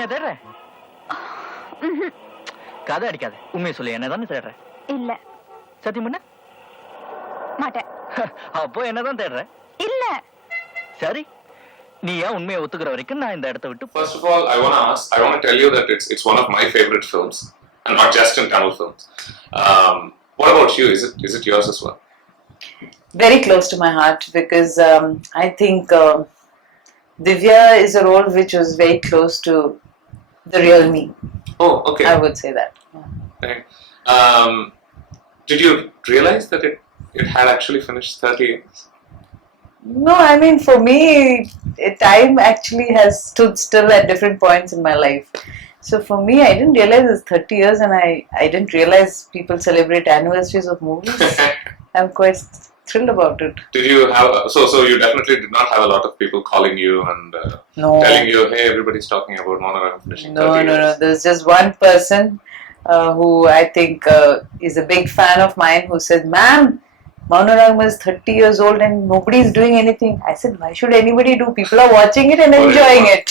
என்ன தேடுற? கதை அடிக்காத, உண்மையை சொல்லு, என்னதானே தேடுற? இல்ல. சத்தியம் பண்ண மாட்டேன். அப்போ என்னதான் தேடுற? இல்ல. சரி, நீ ஏன் உண்மையை ஒத்துக்கிற வரைக்கும் நான் இந்த இடத்தை விட்டு. First of all, I want to tell you that it's one of my favorite films, and not just in Tamil films. What about you? Is it yours as well? Very close to my heart, because I think Divya is a role which was very close to the real me. Oh, okay. I would say that. Okay. Did you realize that it had actually finished 30 years? No, I mean, for me, time actually has stood still at different points in my life. So for me, I didn't realize it's 30 years, and I didn't realize people celebrate anniversaries of movies. I'm quite thrilled about it. Did you have, so you definitely did not have a lot of people calling you and No. telling you, hey, everybody's talking about Mouna Ragam finishing 30 years? No. There's just one person who I think is a big fan of mine who said, ma'am, Mouna Ragam is 30 years old and nobody is doing anything. I said, why should anybody do? People are watching it and enjoying it.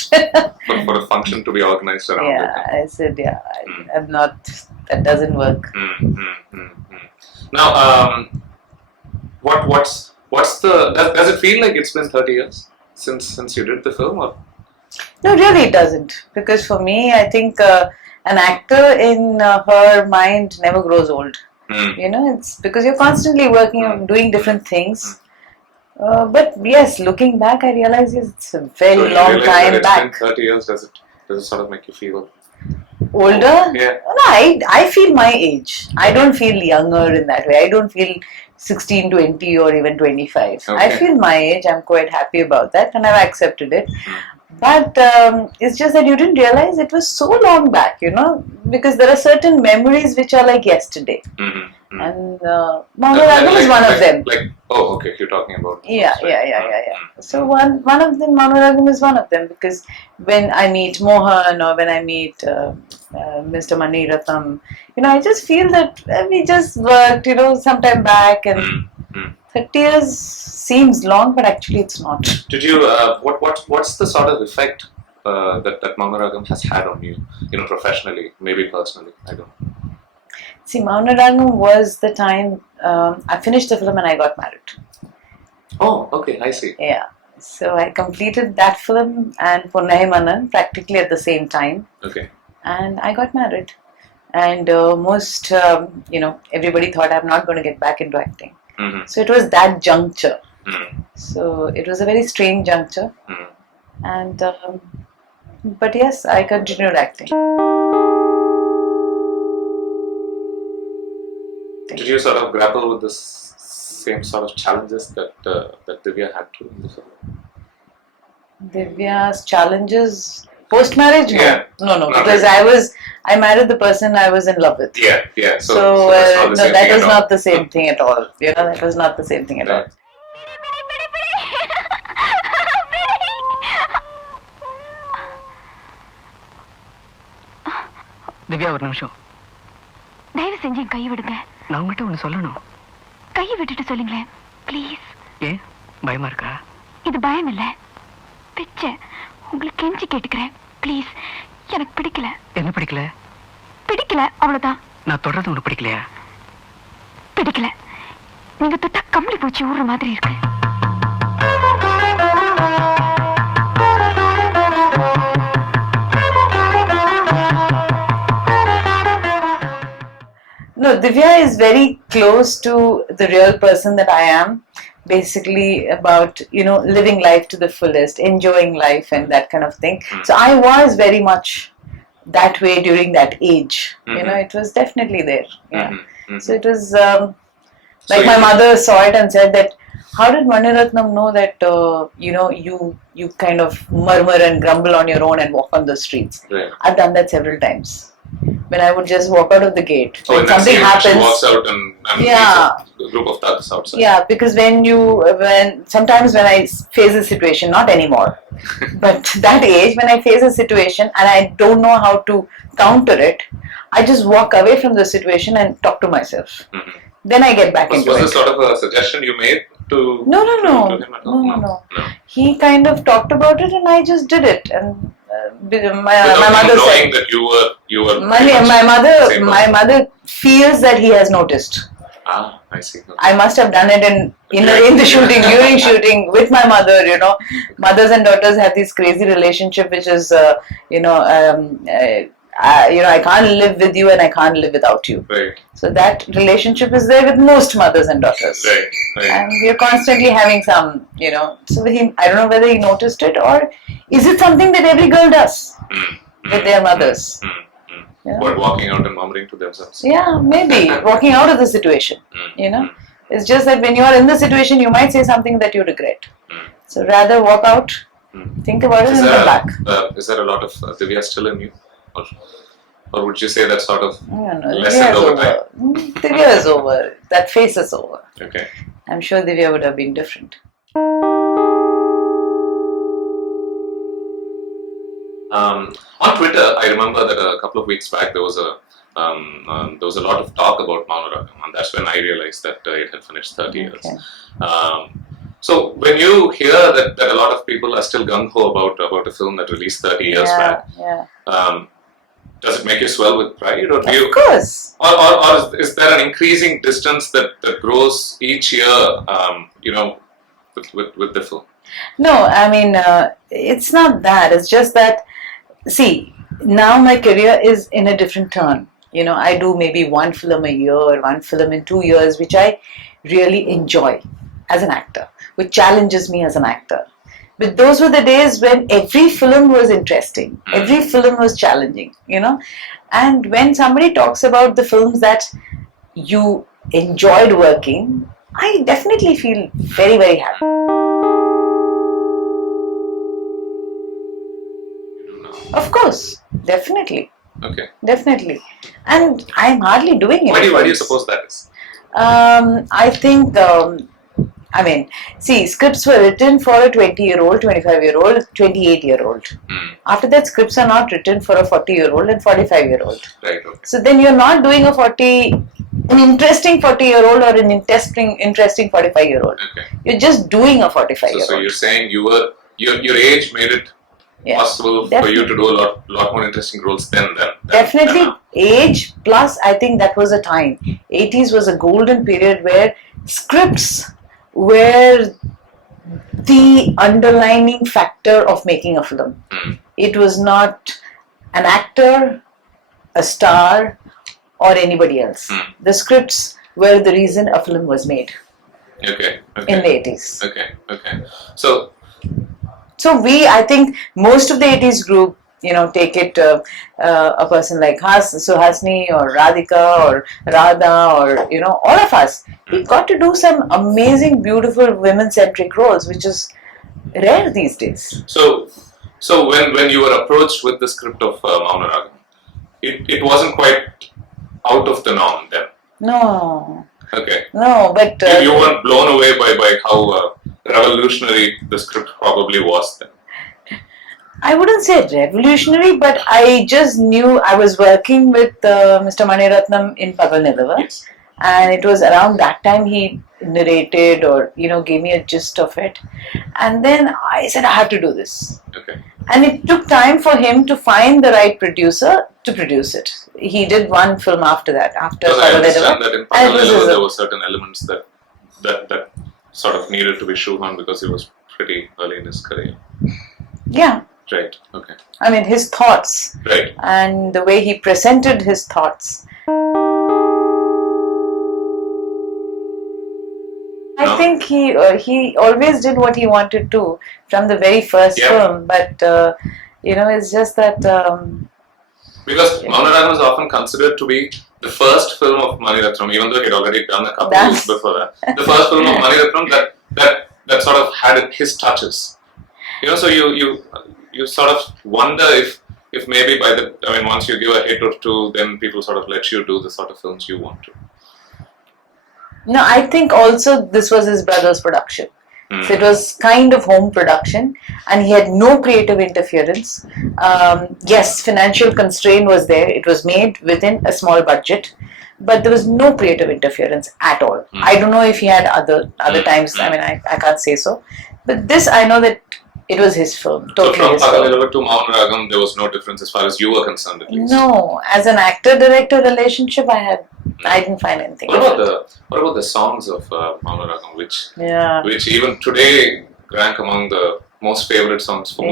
For a function to be organized around it. Yeah, I said, yeah, I'm not, that doesn't work. Now, what's the, does it feel like it's been 30 years since you did the film? Or? No, really it doesn't. Because for me, I think an actor in her mind never grows old. You know, it's because you're constantly working on doing different things. But yes, looking back, I realize it's a very long time back. It's been 30 years. Does it sort of make you feel older? Yeah. No, I feel my age. I don't feel younger in that way. I don't feel 16, 20 or even 25. Okay. I feel my age. I'm quite happy about that and I've accepted it. But it's just that you didn't realize it was so long back, you know, because there are certain memories which are like yesterday. And Mouna Ragam is one of them. Oh, okay, you're talking about. Yeah. So one of them, Mouna Ragam is one of them, because when I meet Mohan or when I meet Mr. Mani Ratnam, you know, I just feel that we just worked, you know, some time back, and 30 years seems long, but actually it's not. Did you, what's the sort of effect that Mouna Ragam has had on you, you know, professionally, maybe personally? I don't know. See, Mouna Ragam was the time I finished the film and I got married. Oh, okay, I see. Yeah. So I completed that film and Ponnai Manan practically at the same time. Okay. And I got married. And most, you know, everybody thought I'm not going to get back into acting. So it was that juncture. So it was a very strange juncture. And, but yes, I continued acting. Did you sort of grapple with the same sort of challenges that Divya had to in the film? Divya's challenges post-marriage? Yeah. No, because really. I married the person I was in love with. Yeah. So no, that was not the same thing at all. You know, that was not the same thing at all. Divya, ஒரு நிமிஷம். தயவு செஞ்சு என் கையை விடுங்க. நான் உங்ககிட்ட ஒன்று சொல்லணும். கையை விட்டுட்டு சொல்லுங்களேன் ப்ளீஸ். ஏன் பயமா இருக்கா? இது பயம் இல்ல, பிச்சை. உங்களுக்கு கெஞ்சி கேட்டுக்கிறேன் ப்ளீஸ். எனக்கு பிடிக்கல. என்ன பிடிக்கல? பிடிக்கல, அவ்வளவுதான். நான் தொடர்றது உனக்கு பிடிக்கலையா? பிடிக்கல. நீங்க தொட்டா கம்பளி பூச்சி ஊறுற மாதிரி இருக்கு. No, Divya is very close to the real person that I am. Basically about, you know, living life to the fullest, enjoying life and that kind of thing. So I was very much that way during that age. You know, it was definitely there. Yeah. So it was like my mother saw it and said that, how did Mani Ratnam know that, you know, you kind of murmur and grumble on your own and walk on the streets? Right. I've done that several times. When I would just walk out of the gate. So when something happens, she walks out and yeah, a group of thugs outside. Yeah, because sometimes when I face a situation, not anymore, but that age when I face a situation and I don't know how to counter it, I just walk away from the situation and talk to myself. Then I get back into it. Was this sort of a suggestion you made to No. to him at all? No. He kind of talked about it and I just did it, and my mother knowing said that you were my mother feels that he has noticed. Ah, I see. Okay. I must have done it in the shooting, during shooting with my mother. Mothers and daughters have this crazy relationship, which is I can't live with you and I can't live without you. Right. So that relationship is there with most mothers and daughters. Right. And we are constantly having some, so I don't know whether he noticed it, or is it something that every girl does with their mothers? Yeah. Or walking out and murmuring to themselves. Yeah, maybe walking out of the situation. It's just that when you are in the situation, you might say something that you regret. So rather walk out, think about it, and come back. Is there a lot of Divya still in you? Or would you say that sort of Divya lessened is over over. time? Divya is over. That phase is over. Okay. I'm sure Divya would have been different. On Twitter, I remember that a couple of weeks back there was a lot of talk about Mouna Ragam, and that's when I realized that it had finished 30 years. So when you hear that a lot of people are still gung-ho about a film that released 30 years back, does it make you swell with pride, or do you? Of course. Or is there an increasing distance that grows each year? With the film. No, I mean it's not that. It's just that. See, now my career is in a different turn. I do maybe one film a year or one film in 2 years, which I really enjoy as an actor, which challenges me as an actor. But those were the days when every film was interesting, every film was challenging, And when somebody talks about the films that you enjoyed working, I definitely feel very, very happy. Of course, definitely. Okay. Definitely. And I'm hardly doing it. Why do you suppose that is? I think, see, scripts were written for a 20-year-old, 25-year-old, 28-year-old. After that, scripts are not written for a 40-year-old and 45-year-old. Right, okay. So then you're not doing an interesting 40-year-old or an interesting 45-year-old. Okay. You're just doing a 45-year-old. So you're saying your age made it possible for you to do a lot more interesting roles than Definitely age, plus I think that was a time. 80s was a golden period where scripts were the underlining factor of making a film. It was not an actor, a star, or anybody else. The scripts were the reason a film was made. Okay. In the 80s. Okay. So I think most of the 80s group, take it a person like Suhasini or Radhika or Radha or, all of us, we got to do some amazing, beautiful women-centric roles, which is rare these days. So when you were approached with the script of Mouna Ragam, it wasn't quite out of the norm then? No. Okay. No, but... you weren't blown away by how revolutionary the script probably was then? I wouldn't say revolutionary, but I just knew I was working with Mr. Ratnam in Pagal Nilava. Yes. And it was around that time he narrated or, gave me a gist of it. And then I said, I have to do this. Okay. And it took time for him to find the right producer to produce it. He did one film after that, after Because I Pagal understand Nilava. that in Pagal Nilava there were certain elements that sort of needed to be shoehorned because he was pretty early in his career. Yeah. Right, okay. I mean, his thoughts. Right. And the way he presented his thoughts. I think he always did what he wanted to from the very first film, but it's just that... because Mouna Ragam is often considered to be the first film of Mani Ratnam, even though he'd already done a couple of years before that. The first film of Mani Ratnam that sort of had his touches. So you sort of wonder if maybe once you give a hit or two, then people sort of let you do the sort of films you want to. No, I think also this was his brother's production. So it was kind of home production and he had no creative interference. Yes, financial constraint was there. It was made within a small budget, but there was no creative interference at all. I don't know if he had other times. I can't say so. But this, I know that It was his film. So Totally from his film. Pagalilava to Mouna Ragam, there was no difference as far as you were concerned, at least. No, as an actor-director relationship, I didn't find anything. What about the songs of Mouna Ragam, Yeah. which even today rank among the most favorite songs for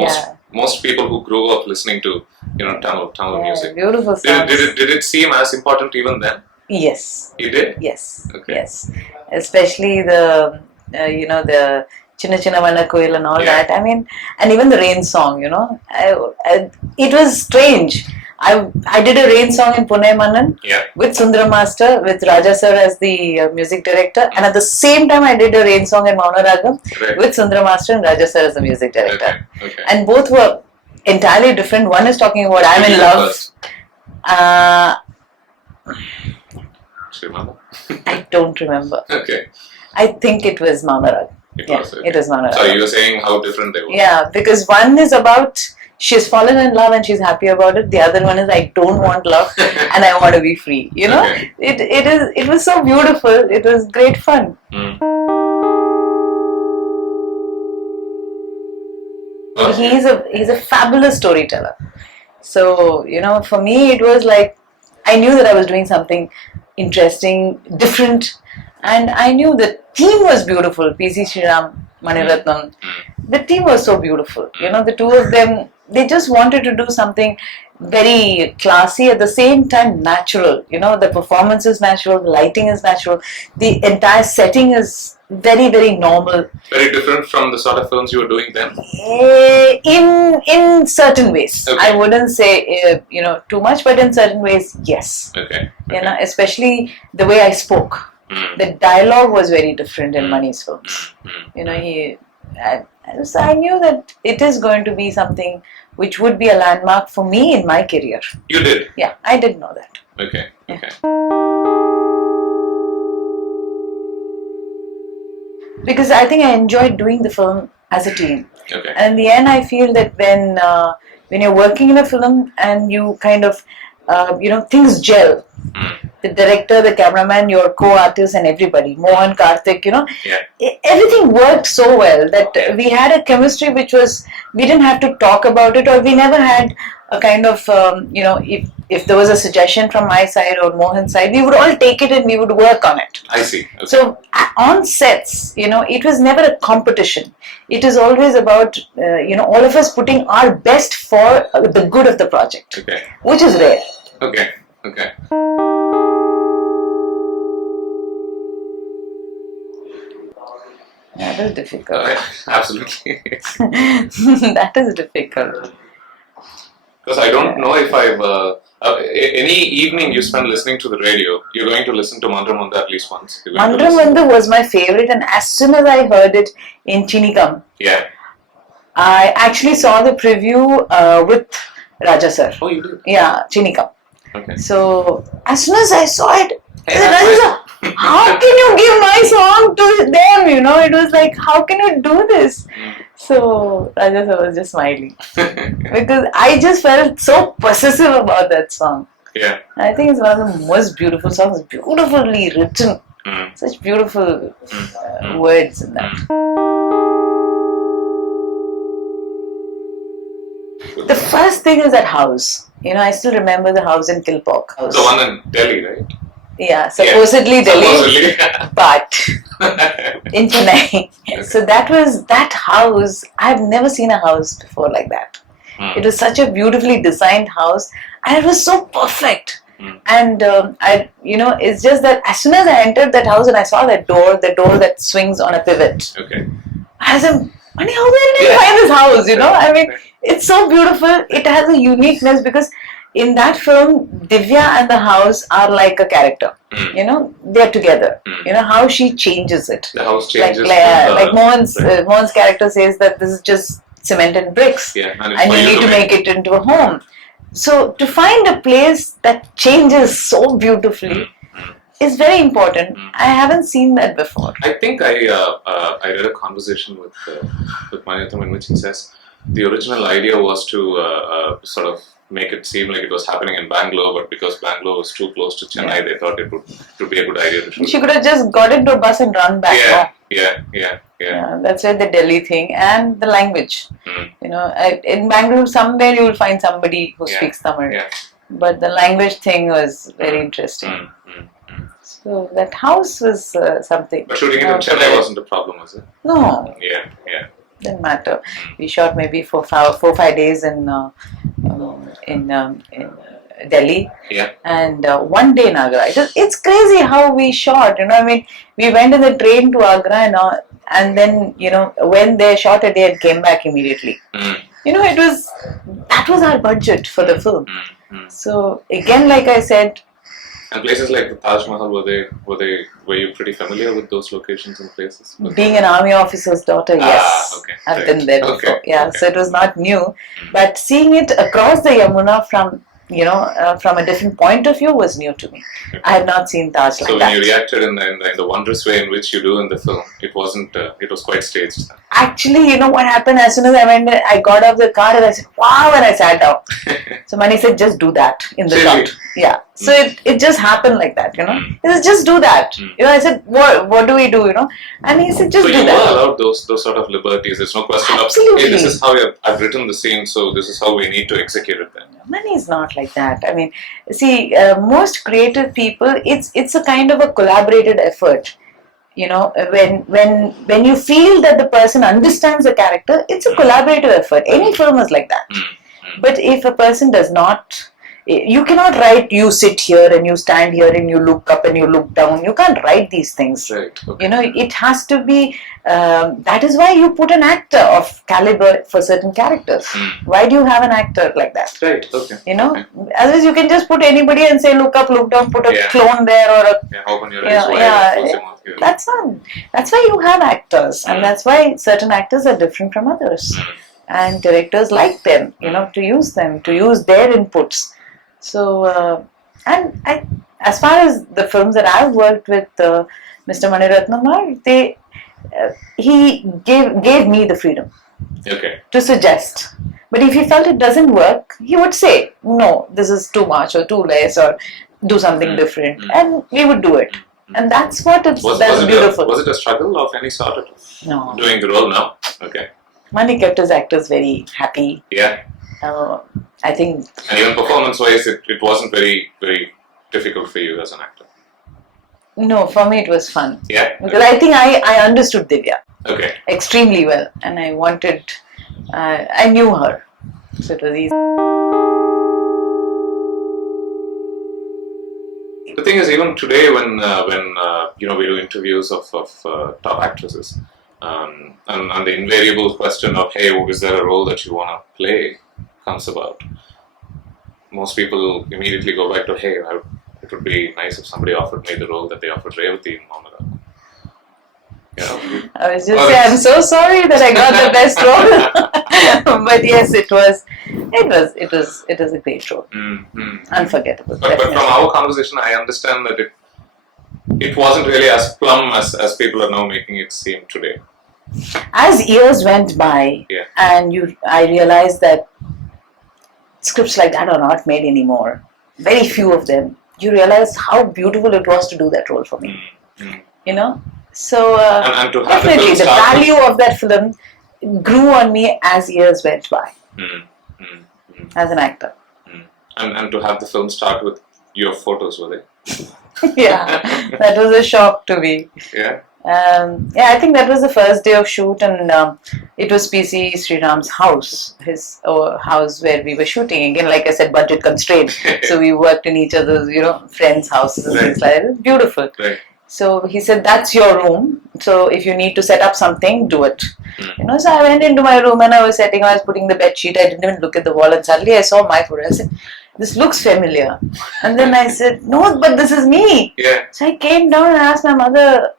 most people who grew up listening to Tamil music. Beautiful songs. Did it seem as important even then? Yes. You did? Yes. Okay. Yes. Especially the the Chinna Chinna Vanna Koil and all that. I mean, and even the Rain song. It was strange. I did a Rain song in Pune Manan with Sundara Master, with Raja sir as the music director, and at the same time I did a Rain song in Mouna Ragam with Sundara Master and Raja sir as the music director. Okay. And both were entirely different. One is talking about I'm in love. Do you remember? I don't remember. Okay. I think it was Mouna Ragam. It was Mouna Ragam. So you were saying how different they were. Yeah, because one is about she's fallen in love and she's happy about it. The other one is I don't want love and I want to be free. Okay. It was so beautiful. It was great fun. He's a fabulous storyteller. So for me it was like I knew that I was doing something interesting, different, and I knew the theme was beautiful. P.C. Sriram, Mani Ratnam. The team was so beautiful. The two of them, they just wanted to do something very classy, at the same time natural. The performance is natural, the lighting is natural, the entire setting is very, very normal. Very different from the sort of films you were doing then? In certain ways. Okay. I wouldn't say, too much, but in certain ways, yes. Okay. Especially the way I spoke. The dialogue was very different in Mani's films. So I knew that it is going to be something which would be a landmark for me in my career. You did? Yeah, I did know that. Okay. Because I think I enjoyed doing the film as a team. Okay. And in the end, I feel that when you're working in a film and you kind of, things gel. The director, the cameraman, your co-artists and everybody, Mohan, Karthik, everything worked so well that we had a chemistry which was, we didn't have to talk about it, or we never had a kind of, if there was a suggestion from my side or Mohan's side, we would all take it and we would work on it. I see. Okay. So on sets, it was never a competition. It is always about, all of us putting our best for the good of the project, which is rare. Okay. That is difficult. Absolutely. That is difficult. Because I don't know if any evening you spend listening to the radio, you're going to listen to Mandra Manda at least once. Mandra Manda was my favorite, and as soon as I heard it in Chinikam, I actually saw the preview with Raja sir. Oh, you did? Yeah, Chinikam. Okay. So as soon as I saw it, I said, Raja sir, how can you give my song to them? It was like, how can you do this? So Raja sir was just smiling because I just felt so possessive about that song. Yeah. I think it's one of the most beautiful songs, beautifully written. Such beautiful words in that. The first thing is that house. I still remember the house in Kilpauk. The one in Delhi, right? Yeah, supposedly Delhi, but in Chennai. So that house, I've never seen a house before like that. It was such a beautifully designed house, and it was so perfect. And it's just that as soon as I entered that house and I saw that door, the door that swings on a pivot. Okay. I said, Mani, how did you find this house? I mean, it's so beautiful. It has a uniqueness because in that film, Divya and the house are like a character. They're together. How she changes it. The house changes. Like Mohan's character says that this is just cement and bricks. And you need to make it into a home. So to find a place that changes so beautifully is very important. I haven't seen that before. I think I read a conversation with Maniratnam in which he says the original idea was to sort of make it seem like it was happening in Bangalore, but because Bangalore was too close to Chennai, they thought it would be a good idea to shoot. She could have just got into a bus and run back. Yeah. That's why the Delhi thing and the language. You know, in Bangalore, somewhere you will find somebody who speaks Tamil. Yeah. But the language thing was very interesting. So that house was something. But shooting it in Chennai wasn't a problem, was it? No. Yeah. Didn't matter. We shot maybe for 4-5 days in Delhi. Yeah. And one day in Agra. It's crazy how we shot. You know, I mean, we went in the train to Agra and then, you know, when they shot a day and came back immediately. You know, that was our budget for the film. So again, like I said. And places like the Taj Mahal, were you pretty familiar with those locations and places? Being an army officer's daughter, yes. Okay, I've been there before. Okay, yeah, okay. So it was not new. But seeing it across the Yamuna from a different point of view was new to me. Okay. I had not seen Taj like so that. when you reacted in the wondrous way in which you do in the film, it wasn't. It was quite staged. Actually, you know what happened? As soon as I got off the car and I said, "Wow!" and I sat down. So Mani said, "Just do that in the Really? shot." Yeah. So it just happened like that, you know. He said, "Just do that." You know, I said, "What do we do?" You know, and he said, "Just so do you that." were allowed those sort of liberties. There's no question Absolutely. of, hey, this is how I've written the scene, so this is how we need to execute it then. Money is not like that. I mean, see, most creative people, it's a kind of a collaborated effort. You know, when you feel that the person understands the character, it's a collaborative effort. Any film is like that. But if a person does not, you cannot write, you sit here and you stand here and you look up and you look down. You can't write these things. Right. Okay. You know, it has to be, that is why you put an actor of caliber for certain characters. Why do you have an actor like that? Right. Okay. You know, Okay. otherwise you can just put anybody and say, look up, look down, put a clone there or a... Open your eyes wide, close your mouth here. That's why you have actors, and that's why certain actors are different from others. And directors like them, you know, to use their inputs. So, as far as the films that I've worked with Mr. Mani Ratnam, he gave me the freedom to suggest. But if he felt it doesn't work, he would say, no, this is too much or too less, or do something different, and we would do it. And that's that's beautiful. Was it a struggle of any sort of doing the role now? Okay. Mani kept his actors very happy. Yeah. I think. And even performance-wise, it wasn't very, very difficult for you as an actor. No, for me it was fun. Yeah. Because I think I understood Divya extremely well, and I wanted. I knew her, so it was easy. The thing is, even today, when we do interviews of top actresses, and the invariable question of, hey, is there a role that you want to play, comes about. Most people immediately go back to, hey, it would be nice if somebody offered me the role that they offered Revathi in Mouna Ragam. I was just saying, I'm so sorry that I got the best role. But yes, it was a great role. Unforgettable. But from our conversation, I understand that it wasn't really as plumb as people are now making it seem today. As years went by, and I realized that scripts like that are not made anymore. Very few of them. You realize how beautiful it was to do that role for me. You know? So and to have definitely the value of that film grew on me as years went by. As an actor. And to have the film start with your photos, were they? Yeah, that was a shock to me. Yeah. I think that was the first day of shoot, and it was PC Sriram's house, his house where we were shooting. Again, like I said, budget constraint. So we worked in each other's, friends' houses and things like that. It was beautiful. Right. So he said, that's your room. So if you need to set up something, do it. So I went into my room and I was putting the bed sheet. I didn't even look at the wall, and suddenly I saw my photo. I said, this looks familiar. And then I said, no, but this is me. Yeah. So I came down and asked my mother,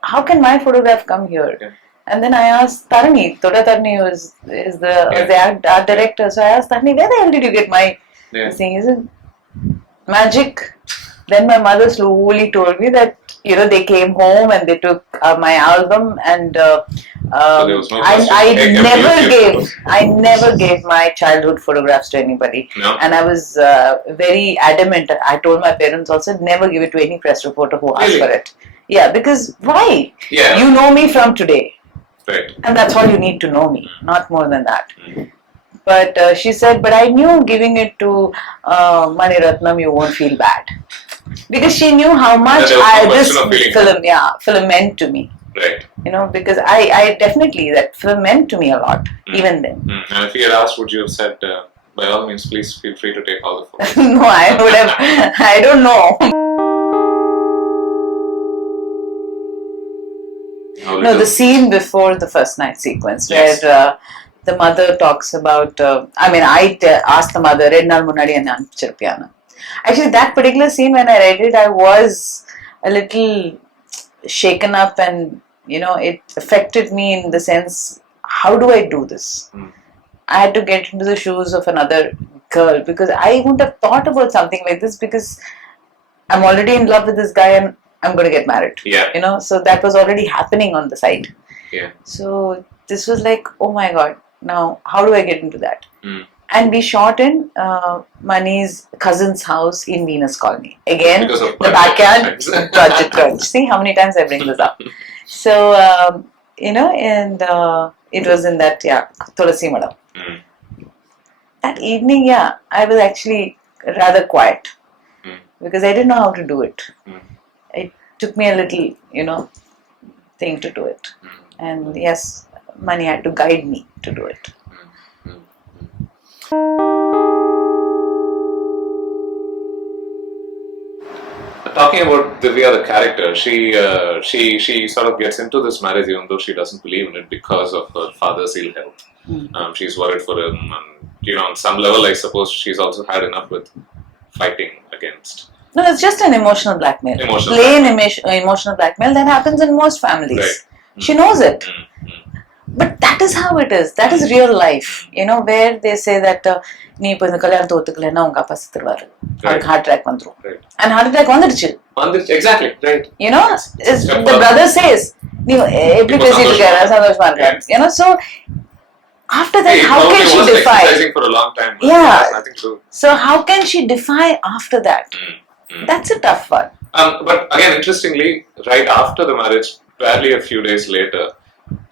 how can my photograph come here? Yeah. And then I asked Tarani, Toda Tarani is the art director. So I asked Tarani, where the hell did you get my thing? Is it magic? Then my mother slowly told me that, they came home and they took my album and So there was no question. I never gave my childhood photographs to anybody. No. And I was very adamant. I told my parents also, never give it to any press reporter who asked Really? for it. Yeah, because why? Yeah. You know me from today. Right. And that's all you need to know me, not more than that. But she said, but I knew giving it to Mani Ratnam, you won't feel bad. Because she knew how much this film meant to me. Right. You know, because I definitely, that film meant to me a lot, even then. And if he had asked, would you have said, by all means, please feel free to take all the photos? No, I would have, I don't know. No, the scene before the first night sequence, Yes. where the mother talks about, I asked the mother, actually, that particular scene, when I read it, I was a little shaken up, and, you know, it affected me in the sense, how do I do this? I had to get into the shoes of another girl, because I wouldn't have thought about something like this, because I'm already in love with this guy and I'm going to get married. Yeah. You know, so that was already happening on the side. Yeah. So this was like, oh my God, now how do I get into that? And we shot in Mani's cousin's house in Venus Colony. Again, Because of the backyard project crunch. See how many times I bring this up. So, you know, and it was in that, Tulasi Madam. That evening, I was actually rather quiet. Because I didn't know how to do it. It took me a little, you know, thing to do it. And yes, Mani had to guide me to do it. Talking about Divya, the character, she sort of gets into this marriage even though she doesn't believe in it because of her father's ill health. She's worried for him, and, you know, on some level, I suppose she's also had enough with fighting against. No, it's just an emotional blackmail. Emotional blackmail that happens in most families. Right. She knows it. But that is how it is. That is real life. You know, where they say that nee ipo indha kalyanathu othukalena unga appa sitruvaru. Avukku heart attack vandrum. And heart attack vandiruchu. Exactly, right. You know, the brother says, "Neevu eppadi pesittu irukara, sandoshama irukara." You know, so after that, how can she defy? Exercising for a long time. Yeah. Nothing to. So how can she defy after that? That's a tough one. But again, interestingly, right after the marriage, barely a few days later,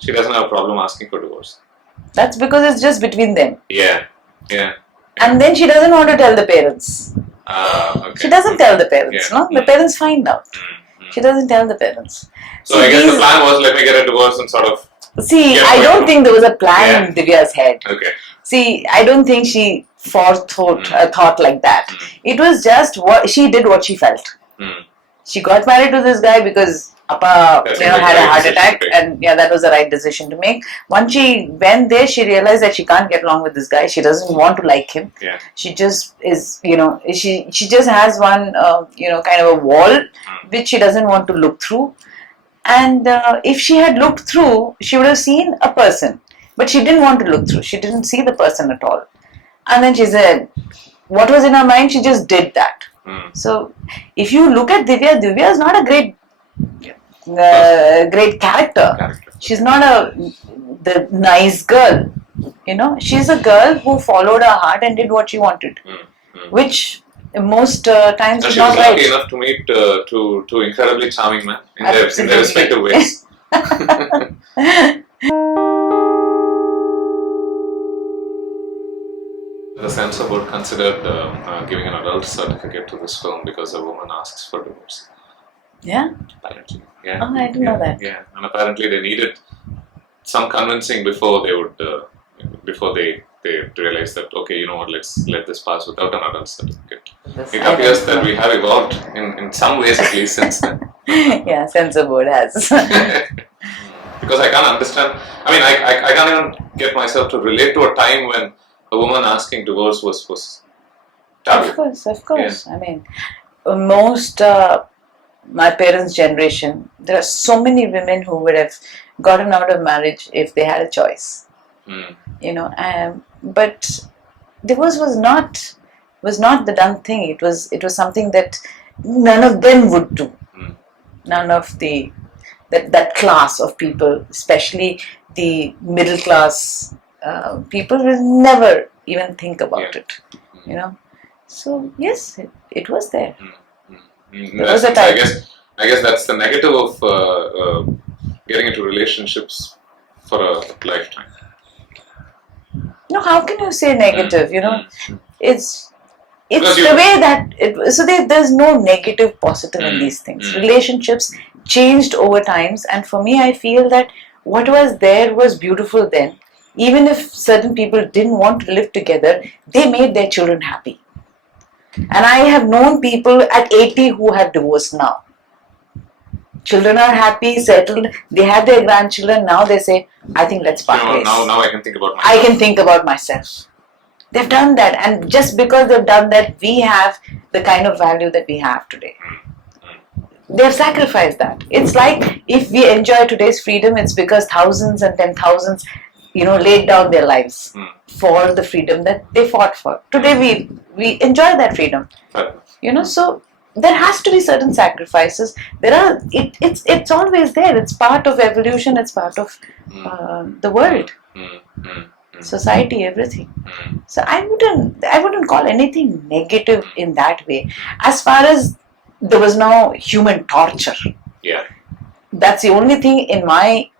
she doesn't have a problem asking for divorce. That's because it's just between them. Yeah. And then she doesn't want to tell the parents. Okay. She doesn't tell the parents, no? The parents find out. She doesn't tell the parents. So I guess the plan was, let me get a divorce and sort of... See, I don't think there was a plan in Divya's head. Okay. See, I don't think she thought like that. It was just she did what she felt. She got married to this guy because Appa, had a heart attack, and that was the right decision to make. Once she went there, she realized that she can't get along with this guy. She doesn't want to like him. Yeah. She just is, she just has one, kind of a wall which she doesn't want to look through. And if she had looked through, she would have seen a person. But she didn't want to look through. She didn't see the person at all. And then she said, what was in her mind, she just did that. So, if you look at Divya is not a great character. She's not the nice girl. You know, she's a girl who followed her heart and did what she wanted. Which most times is not right. And she was lucky enough to meet two incredibly charming men in their respective ways. The censor considered giving an adult certificate to this film because a woman asks for divorce. Yeah? Apparently. Yeah. Oh, I didn't know that. Yeah, and apparently they needed some convincing before they would, before they realized that, okay, you know what, let's let this pass without an adult certificate. It appears that we have evolved in some ways at least since then. Yeah, censor board has. Because I can't understand, I can't even get myself to relate to a time when a woman asking divorce was taboo. Of course. Yeah. Most my parents' generation, there are so many women who would have gotten out of marriage if they had a choice. You know, but divorce was not the done thing. It was something that none of them would do. None of the that class of people, especially the middle class people, will never even think about it. You know. So yes, it was there. There was a time. I guess that's the negative of getting into relationships for a lifetime. No, how can you say negative? You know, it's Because the way that it. So there's no negative, positive in these things. Relationships changed over times, and for me, I feel that what was there was beautiful then. Even if certain people didn't want to live together, they made their children happy. And I have known people at 80 who have divorced now. Children are happy, settled, they have their grandchildren, now they say, I think let's part ways. Now I can think about myself. I can think about myself. They've done that, and just because they've done that, we have the kind of value that we have today. They've sacrificed that. It's like if we enjoy today's freedom, it's because thousands and 10,000s, laid down their lives for the freedom that they fought for. Today we enjoy that freedom. So there has to be certain sacrifices. It's always there. It's part of evolution. It's part of the world, society, everything. So I wouldn't call anything negative in that way. As far as there was no human torture. Yeah. That's the only thing in my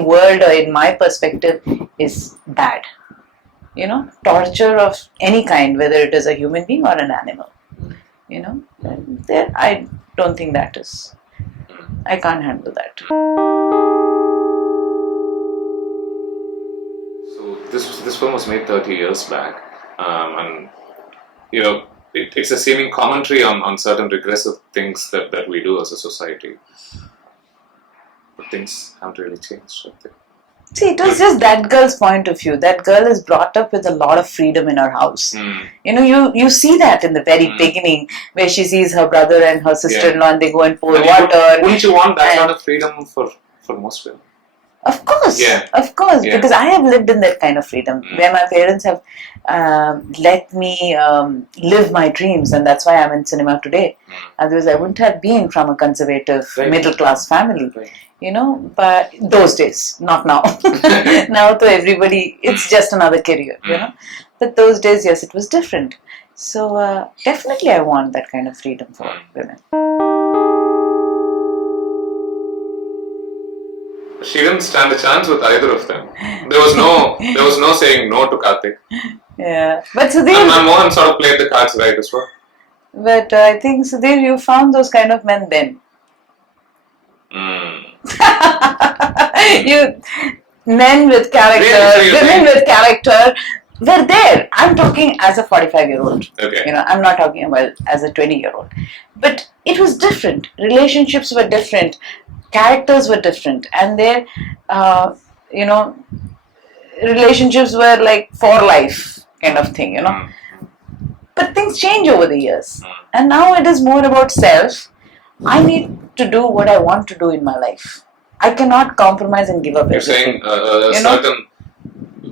world or in my perspective is bad. Torture of any kind, whether it is a human being or an animal. There, I don't think that is. I can't handle that. So this film was made 30 years back, and it's a seeming commentary on certain regressive things that we do as a society. But things haven't really changed, have they? See, it was just that girl's point of view. That girl is brought up with a lot of freedom in her house. You see that in the very beginning, where she sees her brother and her sister-in-law and they go and pour water. Wouldn't you want that sort of freedom for most women? Of course, because I have lived in that kind of freedom, where my parents have let me live my dreams, and that's why I'm in cinema today. Otherwise, I wouldn't have been from a conservative middle-class family. But those days, not now. Now to everybody, it's just another career, But those days, yes, it was different. So definitely I want that kind of freedom for women. She didn't stand a chance with either of them. There was no saying no to Karthik. Yeah, but Sudhir... And Mohan sort of played the cards right as well. But I think, Sudhir, you found those kind of men then. Men with character, women with character, they're there. I'm talking as a 45-year-old. Okay. I'm not talking about as a 20-year-old. But it was different. Relationships were different. Characters were different. And their, relationships were like for life kind of thing, But things change over the years. And now it is more about self. I need to do what I want to do in my life. I cannot compromise and give up everything. You're saying certain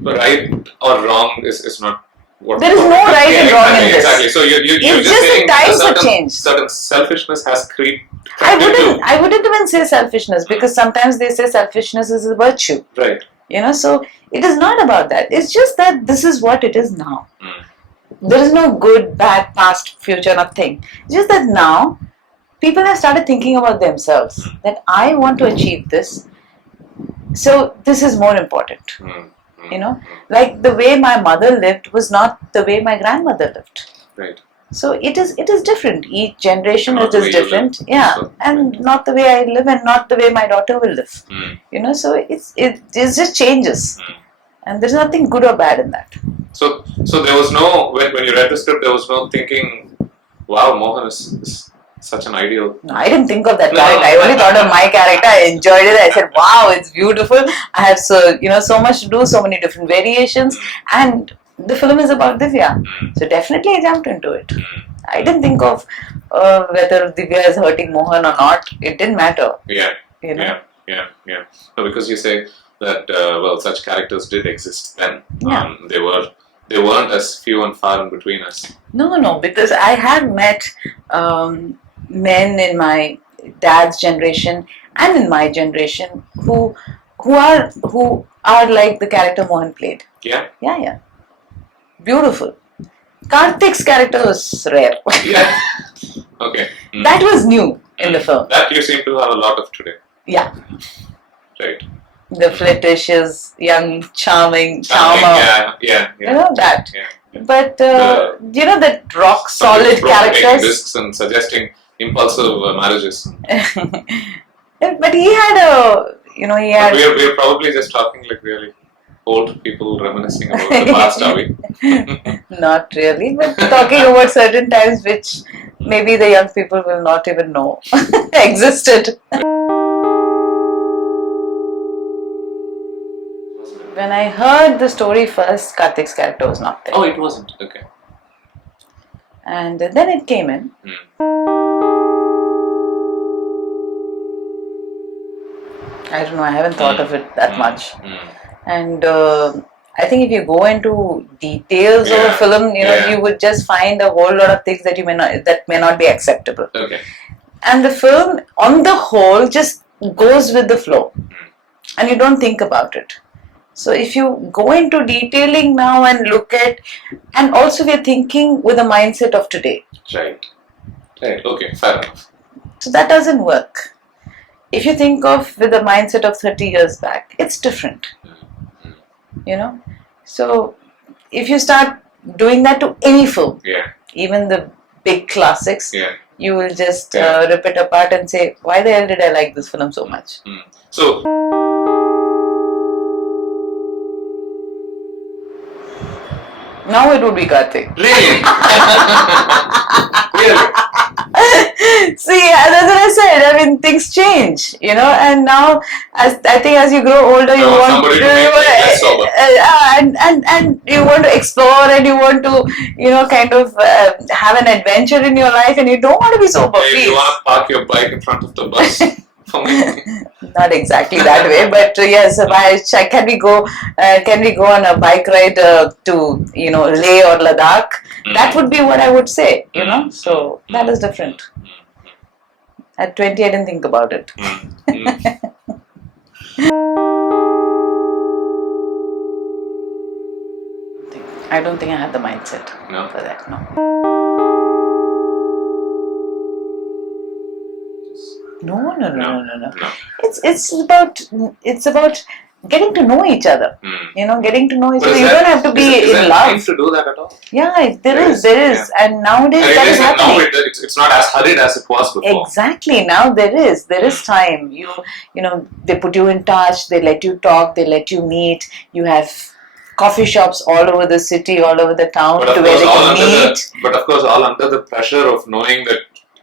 right or wrong is not what... There is no right and wrong in this. Exactly. So you're it's just saying a change. Certain selfishness has creeped. I wouldn't even say selfishness, because sometimes they say selfishness is a virtue. Right. So it is not about that. It's just that this is what it is now. There is no good, bad, past, future, nothing. It's just that now people have started thinking about themselves, that I want to achieve this, so this is more important. Like the way my mother lived was not the way my grandmother lived. Right. So it is different. Each generation it is different. Yeah, so, and not the way I live and not the way my daughter will live. So it just changes, and there's nothing good or bad in that. So there was no, when you read the script, there was no thinking, wow, Mohan is such an ideal. No, I didn't think of that character. I only thought of my character. I enjoyed it. I said, wow, it's beautiful. I have so much to do, so many different variations, and the film is about Divya. So definitely I jumped into it. I didn't think of whether Divya is hurting Mohan or not. It didn't matter. Yeah. No, because you say that such characters did exist then. Yeah. They weren't as few and far in between us. No, because I have met men in my dad's generation and in my generation who are like the character Mohan played. Yeah. Yeah. Beautiful. Karthik's character was rare. Yeah. Okay. That was new in the film. That you seem to have a lot of today. Yeah. Right. The flirtatious, young, charming charmer. Yeah. You know that. Yeah. But that rock solid Taking characters. risks and suggesting impulsive marriages. But he had We're probably just talking like really old people reminiscing about the past, are we? Not really, but talking about certain times which maybe the young people will not even know existed. When I heard the story first, Karthik's character was not there. Oh, it wasn't. Okay. And then it came in. I don't know, I haven't thought of it that much. And I think if you go into details of a film, you would just find a whole lot of things that may not be acceptable. Okay. And the film, on the whole, just goes with the flow, and you don't think about it. So if you go into detailing now and look at, and also we're thinking with the mindset of today. Right. Okay. Fair enough. So that doesn't work. If you think of with the mindset of 30 years back, it's different. So if you start doing that to any film, even the big classics, you will just rip it apart and say, why the hell did I like this film so much? So now it would be Karthik. really? Really? See, that's what I said. I mean, things change, and now, as you grow older, you want somebody to make less sober. And you want to explore, and you want to, kind of have an adventure in your life, and you don't want to be sober. Hey, Please. you want to park your bike in front of the bus for me? Not exactly that way, but yes, can we go on a bike ride to Leh or Ladakh? That would be what I would say, So that is different. At 20, I didn't think about it. I don't think I have the mindset for that. No. It's about getting to know each other. Getting to know each other. You don't have to be in love. Is there time to do that at all? Yeah, there is. And nowadays that is happening. Now it's not as hurried as it was before. Exactly. Now there is time. They put you in touch. They let you talk. They let you meet. You have coffee shops all over the city, all over the town where they can meet. But of course, all under the pressure of knowing that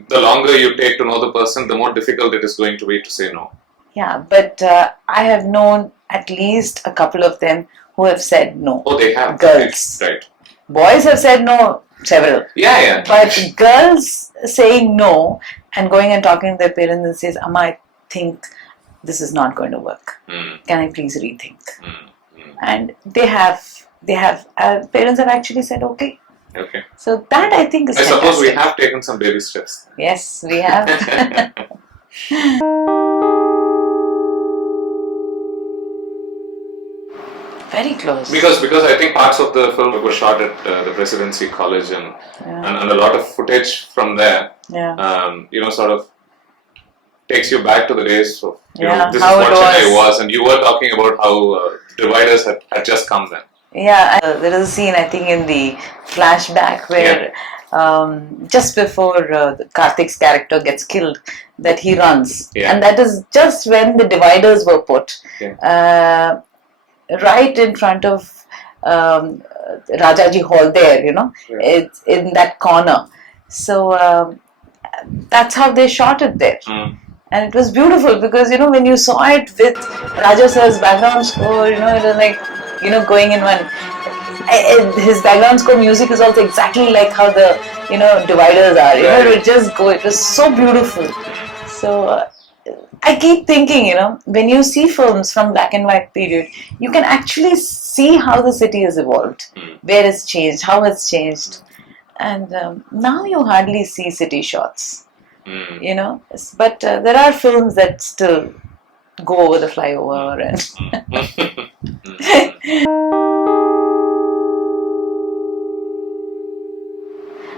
the longer you take to know the person, the more difficult it is going to be to say no. Yeah, but I have known at least a couple of them who have said no. Oh, they have. Girls. Right. Boys have said no, several. Yeah. But girls saying no and going and talking to their parents and says, Amma, I think this is not going to work. Can I please rethink? And they have parents have actually said okay. Okay. So that I think is fantastic. Suppose we have taken some baby steps. Yes, we have. Very close. Because I think parts of the film were shot at the Presidency College and a lot of footage from there. Sort of takes you back to the days of this is what Chennai was, and you were talking about how Dividers had just come then. Yeah, there is a scene I think in the flashback where just before Karthik's character gets killed, that he runs, and that is just when the dividers were put right in front of Rajaji Hall there, it's in that corner. So that's how they shot it there. And it was beautiful because, when you saw it with Raja sir's background score, it was like, going in one. His background score music is also exactly like how the, dividers are. It would just go. It was so beautiful. So I keep thinking, when you see films from black and white period, you can actually see how the city has evolved, where it's changed, how it's changed. And now you hardly see city shots. You know, but there are films that still go over the flyover and.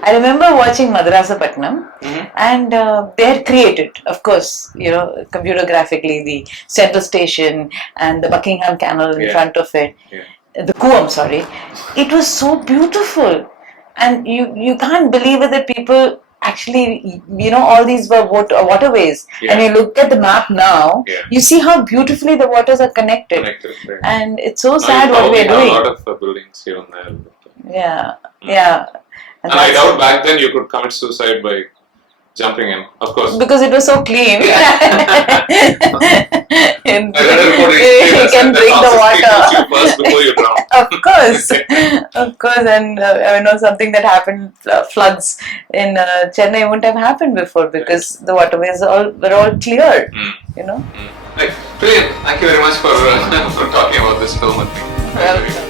I remember watching Madrasapatnam, and they had created, of course, you know, computer graphically, the central station and the Buckingham Canal in front of it. The Kuam, sorry. It was so beautiful, and you can't believe it that people actually, you know, all these were waterways, and you look at the map now, you see how beautifully the waters are connected, Right. and it's so sad what we are doing. A lot of buildings here and there. Yeah. And I doubt back then you could commit suicide by jumping in, of course. Because it was so clean. You You can drink the water. First before you drown. Of course. And I know something that happened, floods in Chennai wouldn't have happened before because the waterways were all cleared. You know. Right. Brilliant. Thank you very much for talking about this film with me. Welcome.